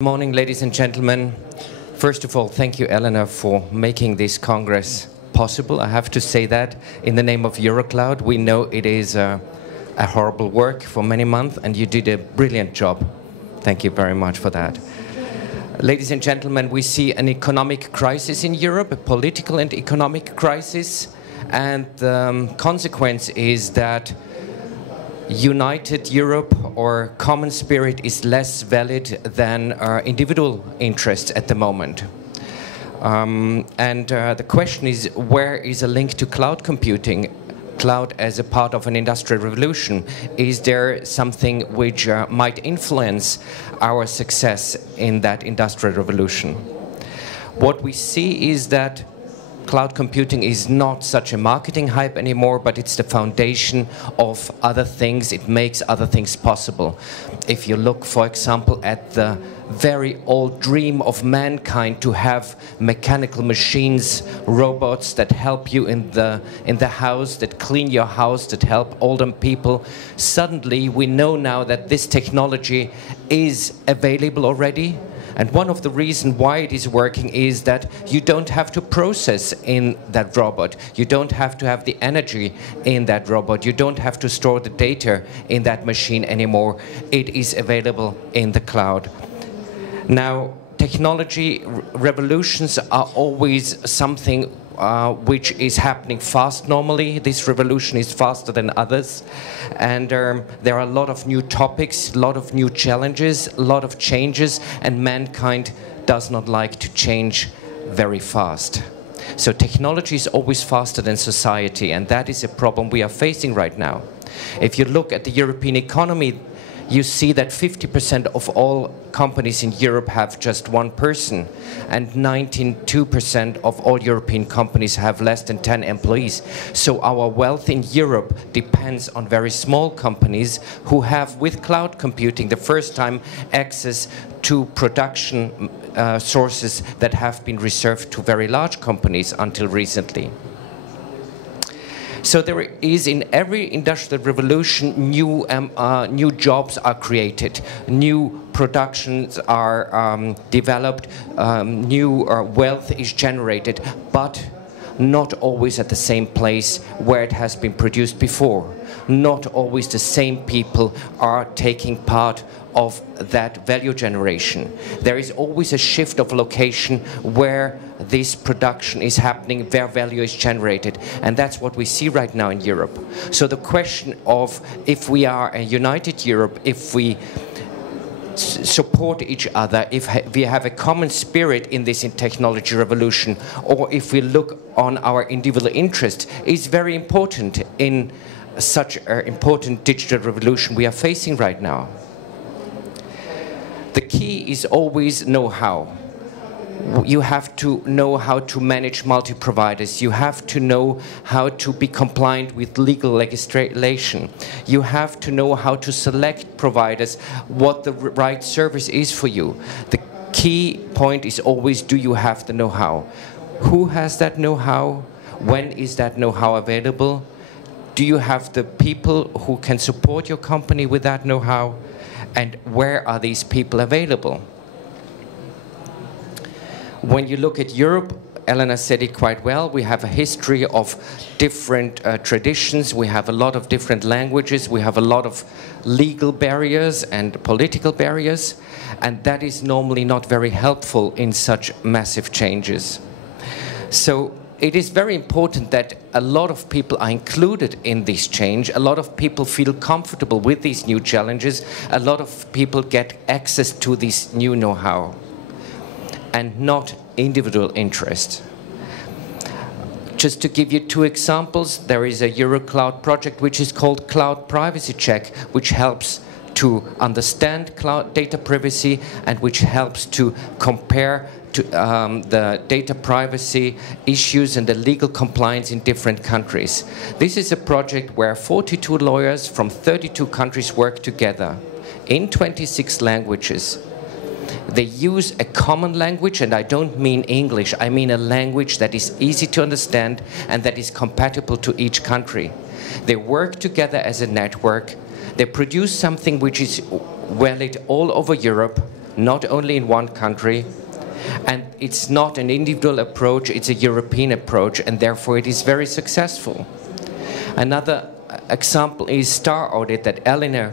Good morning, ladies and gentlemen. First of all, thank you, Eleanor, for making this Congress possible. I have to say that in the name of Eurocloud. We know it is a horrible work for many months, and you did a brilliant job. Thank you very much for that. Ladies and gentlemen, we see an economic crisis in Europe, a political and economic crisis, and the consequence is that united Europe or common spirit is less valid than individual interests at the moment. The question is, where is a link to cloud computing? Cloud as a part of an industrial revolution. Is there something which might influence our success in that industrial revolution? What we see is that cloud computing is not such a marketing hype anymore, but it's the foundation of other things. It makes other things possible. If you look, for example, at the very old dream of mankind to have mechanical machines, robots that help you in the house, that clean your house, that help older people. Suddenly, we know now that this technology is available already. And one of the reasons why it is working is that you don't have to process in that robot. You don't have to have the energy in that robot. You don't have to store the data in that machine anymore. It is available in the cloud. Now, technology revolutions are always something which is happening fast normally. This revolution is faster than others. And there are a lot of new topics, a lot of new challenges, a lot of changes, and mankind does not like to change very fast. So technology is always faster than society, and that is a problem we are facing right now. If you look at the European economy, you see that 50% of all companies in Europe have just one person, and 92% of all European companies have less than 10 employees. So our wealth in Europe depends on very small companies who have, with cloud computing, the first time access to production sources that have been reserved to very large companies until recently. So there is, in every industrial revolution, new jobs are created, new productions are developed, new wealth is generated, but not always at the same place where it has been produced before. Not always the same people are taking part of that value generation. There is always a shift of location where this production is happening, where value is generated. And that's what we see right now in Europe. So the question of if we are a united Europe, if we support each other, if we have a common spirit in this technology revolution, or if we look on our individual interest, is very important in such an important digital revolution we are facing right now. The key is always know-how. You have to know how to manage multi-providers. You have to know how to be compliant with legal legislation. You have to know how to select providers, what the right service is for you. The key point is always, do you have the know-how? Who has that know-how? When is that know-how available? Do you have the people who can support your company with that know-how? And where are these people available? When you look at Europe, Elena said it quite well, we have a history of different traditions, we have a lot of different languages, we have a lot of legal barriers and political barriers, and that is normally not very helpful in such massive changes. So it is very important that a lot of people are included in this change. A lot of people feel comfortable with these new challenges. A lot of people get access to this new know-how and not individual interest. Just to give you two examples, there is a Eurocloud project which is called Cloud Privacy Check, which helps to understand cloud data privacy and which helps to compare to the data privacy issues and the legal compliance in different countries. This is a project where 42 lawyers from 32 countries work together in 26 languages. They use a common language, and I don't mean English, I mean a language that is easy to understand and that is compatible to each country. They work together as a network. They produce something which is valid all over Europe, not only in one country. And it's not an individual approach, it's a European approach, and therefore it is very successful. Another example is Star Audit that Elena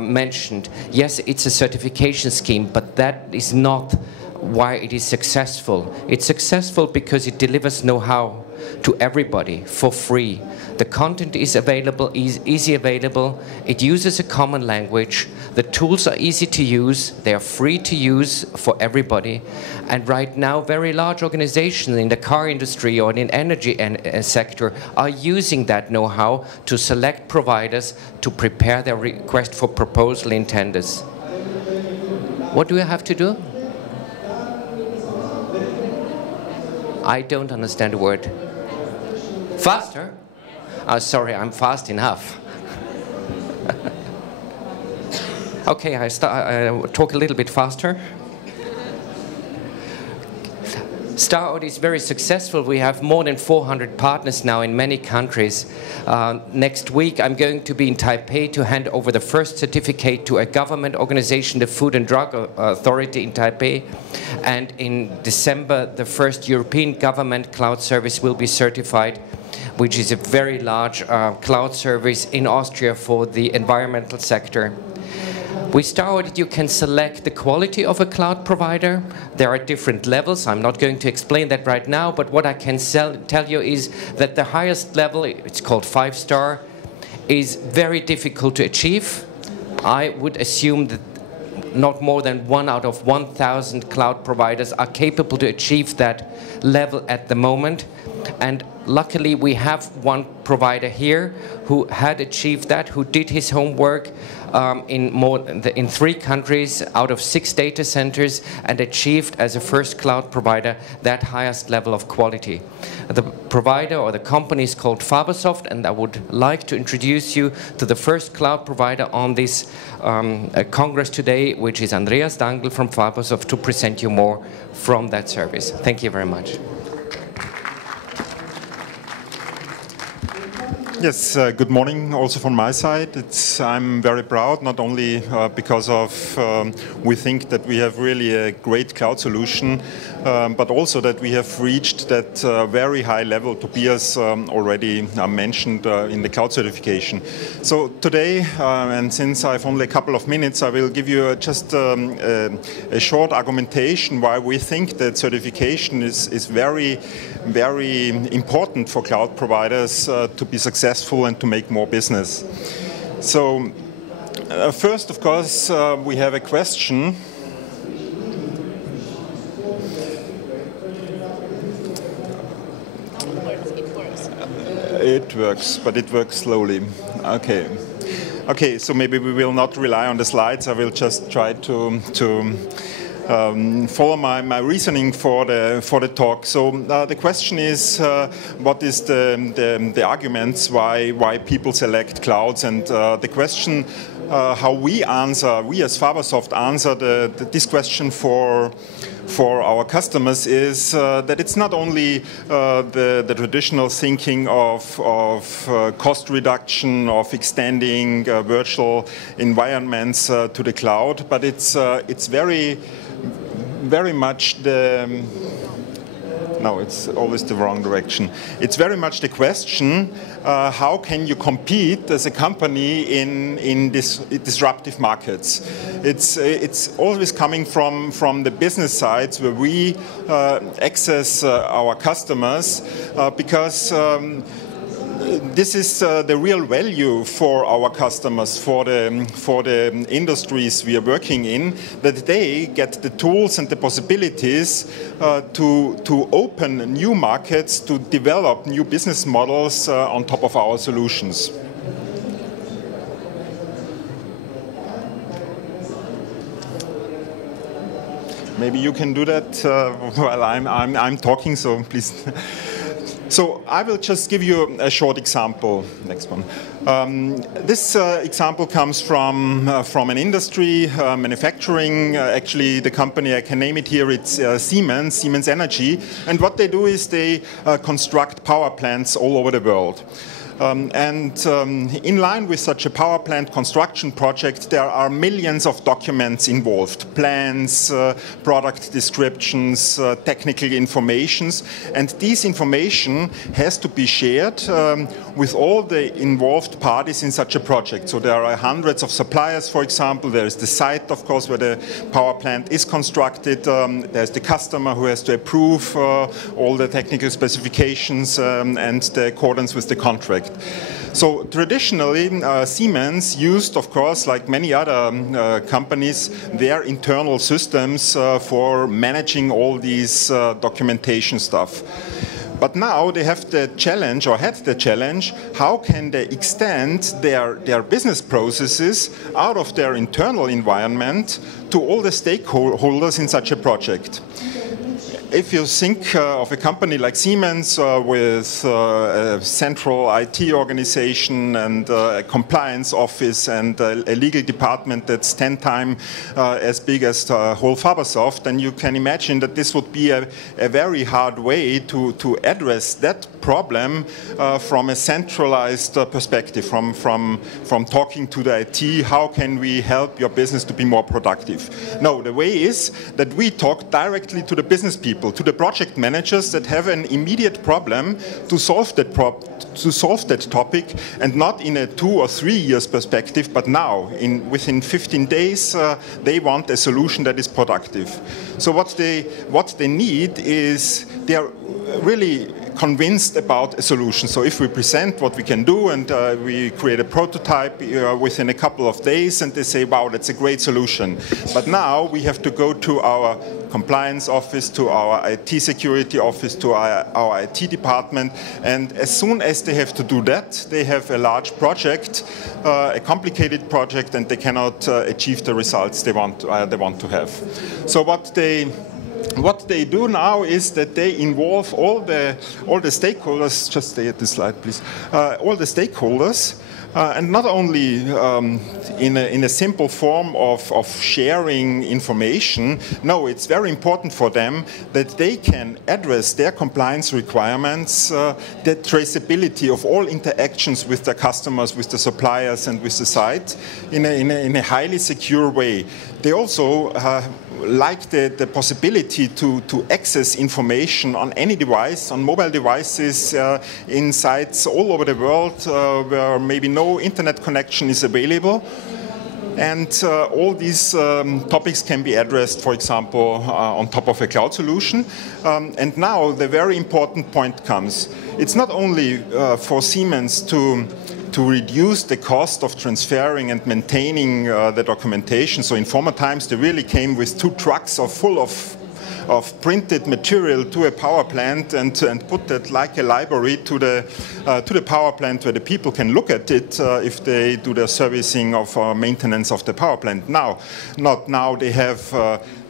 mentioned. Yes, it's a certification scheme, but that is not why it is successful. It's successful because it delivers know-how to everybody for free. The content is available, easy available. It uses a common language. The tools are easy to use. They are free to use for everybody. And right now, very large organizations in the car industry or in energy sector are using that know-how to select providers to prepare their request for proposal in tenders. What do we have to do? I don't understand a word. Faster? Oh, sorry, I'm fast enough. Okay, I talk a little bit faster. Star Audit is very successful. We have more than 400 partners now in many countries. Next week I'm going to be in Taipei to hand over the first certificate to a government organization, the Food and Drug Authority in Taipei. And in December, the first European government cloud service will be certified, which is a very large cloud service in Austria for the environmental sector. With Star Audit, you can select the quality of a cloud provider. There are different levels. I'm not going to explain that right now, but what I can tell you is that the highest level, it's called 5-star, is very difficult to achieve. I would assume that not more than 1 out of 1,000 cloud providers are capable to achieve that level at the moment. And luckily, we have one provider here who had achieved that, who did his homework in 3 countries out of 6 data centers and achieved as a first cloud provider that highest level of quality. The provider or the company is called Fabersoft, and I would like to introduce you to the first cloud provider on this Congress today, which is Andreas Dangl from Fabersoft, to present you more from that service. Thank you very much. Yes, good morning also from my side. I'm very proud, not only because of we think that we have really a great cloud solution, but also that we have reached that very high level Tobias already mentioned in the cloud certification. So today, and since I have only a couple of minutes, I will give you just a short argumentation why we think that certification is very, very important for cloud providers to be successful and to make more business. So first, of course, we have a question. It works, but it works slowly. Okay. Okay, so maybe we will not rely on the slides. I will just try to follow my reasoning for the talk. So the question is, what is the arguments why people select clouds, and the question how we as Fabersoft answer this question for our customers is that it's not only the traditional thinking of cost reduction, of extending virtual environments to the cloud, but it's very much the, no, it's always the wrong direction. It's very much the question, how can you compete as a company in this disruptive markets? It's always coming from the business sides where we access our customers because this is the real value for our customers, for the industries we are working in, that they get the tools and the possibilities to open new markets, to develop new business models on top of our solutions. Maybe you can do that while I'm talking, so please. So I will just give you a short example. Next one. This example comes from an industry, manufacturing. Actually, the company, I can name it here, it's Siemens Energy. And what they do is they construct power plants all over the world. In line with such a power plant construction project, there are millions of documents involved, plans, product descriptions, technical informations, and these information has to be shared with all the involved parties in such a project. So there are hundreds of suppliers, for example. There is the site, of course, where the power plant is constructed. There's the customer who has to approve all the technical specifications and the accordance with the contract. So traditionally, Siemens used, of course, like many other companies, their internal systems for managing all these documentation stuff. But now they have the challenge, or had the challenge, how can they extend their business processes out of their internal environment to all the stakeholders in such a project? If you think of a company like Siemens with a central IT organization and a compliance office and a legal department that's 10 times as big as the whole Fabersoft, then you can imagine that this would be a very hard way to address that problem from a centralized perspective, from talking to the IT, how can we help your business to be more productive? No, the way is that we talk directly to the business people, to the project managers that have an immediate problem to solve that topic, and not in a 2 or 3 years perspective, but now, within 15 days, they want a solution that is productive. So what they need is, they are really convinced about a solution. So if we present what we can do and we create a prototype within a couple of days, and they say, wow, that's a great solution. But now we have to go to our compliance office, to our IT security office, to our IT department, and as soon as they have to do that, they have a large project, a complicated project, and they cannot achieve the results they want to have. So what they do now is that they involve all the stakeholders. Just stay at this slide, please. All the stakeholders, and not only in a simple form of sharing information. No, it's very important for them that they can address their compliance requirements, the traceability of all interactions with their customers, with the suppliers, and with the site in a highly secure way. They also like the possibility to access information on any device, on mobile devices, in sites all over the world where maybe no internet connection is available. And all these topics can be addressed, for example, on top of a cloud solution. And now the very important point comes. It's not only for Siemens to reduce the cost of transferring and maintaining the documentation. So in former times, they really came with 2 trucks full of printed material to a power plant and put that like a library to the power plant, where the people can look at it if they do their servicing of maintenance of the power plant. Now, not now. They have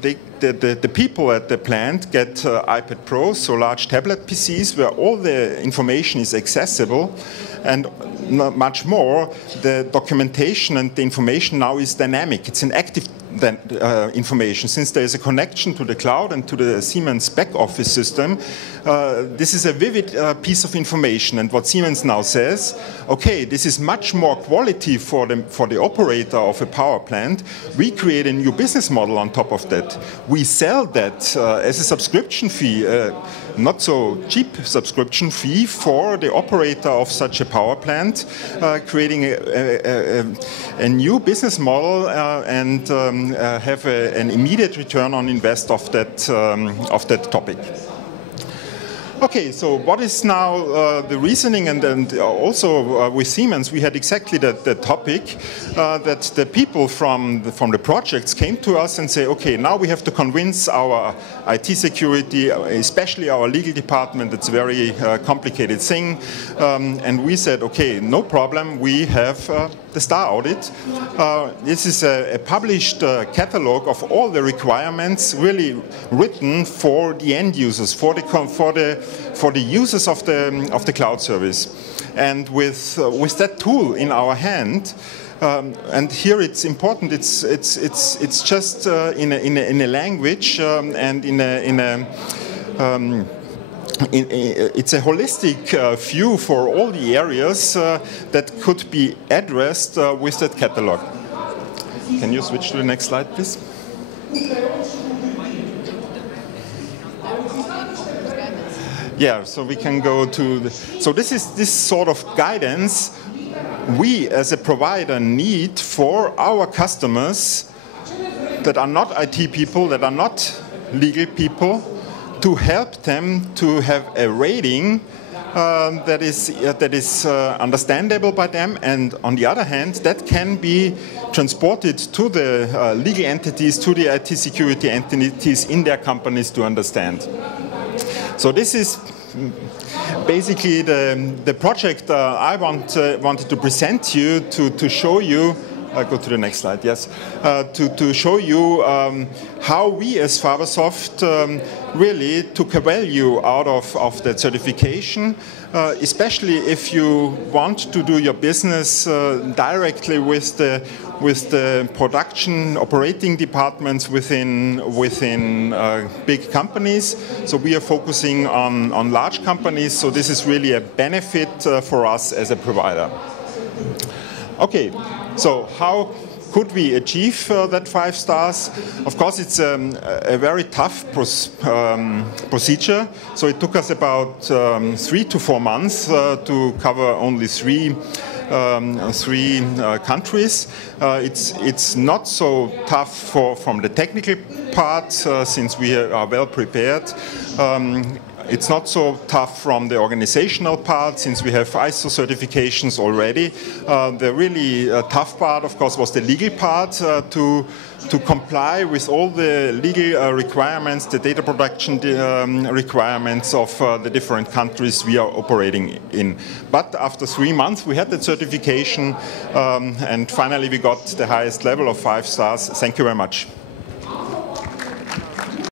the people at the plant get iPad Pros, so large tablet PCs where all the information is accessible, and much more, the documentation and the information now is dynamic. It's an active information. Since there is a connection to the cloud and to the Siemens back office system, this is a vivid piece of information. And what Siemens now says, okay, this is much more quality for the operator of a power plant. We create a new business model on top of that. We sell that as a subscription fee, not so cheap subscription fee for the operator of such a power plant, creating a new business model and have an immediate return on invest of that topic. Okay, so what is now the reasoning, and also with Siemens we had exactly that topic, that the people from the projects came to us and say, okay, now we have to convince our IT security, especially our legal department. It's a very complicated thing, and we said, okay, no problem, we have the STAR audit. This is a published catalog of all the requirements, really written for the end users, for the users of the cloud service. And with that tool in our hand, and here it's important. It's just in a language and in it's a holistic view for all the areas that could be addressed with that catalog. Can you switch to the next slide, please? Yeah, so we can go to the, so this is this sort of guidance we as a provider need for our customers that are not IT people, that are not legal people, to help them to have a rating that is understandable by them, and on the other hand, that can be transported to the legal entities, to the IT security entities in their companies to understand. So this is basically the project I wanted to present to you to show you. Go to the next slide, yes. To show you how we as Fabersoft really took a value out of that certification, especially if you want to do your business directly with the production operating departments within big companies. So we are focusing on large companies, so this is really a benefit for us as a provider. Okay. So how could we achieve that 5 stars? Of course, it's a very tough procedure. So it took us about 3 to 4 months to cover only three countries. It's not so tough from the technical part since we are well prepared. It's not so tough from the organizational part, since we have ISO certifications already. The really tough part, of course, was the legal part, to comply with all the legal requirements, the data protection requirements of the different countries we are operating in. But after 3 months, we had that certification, and finally we got the highest level of 5 stars. Thank you very much.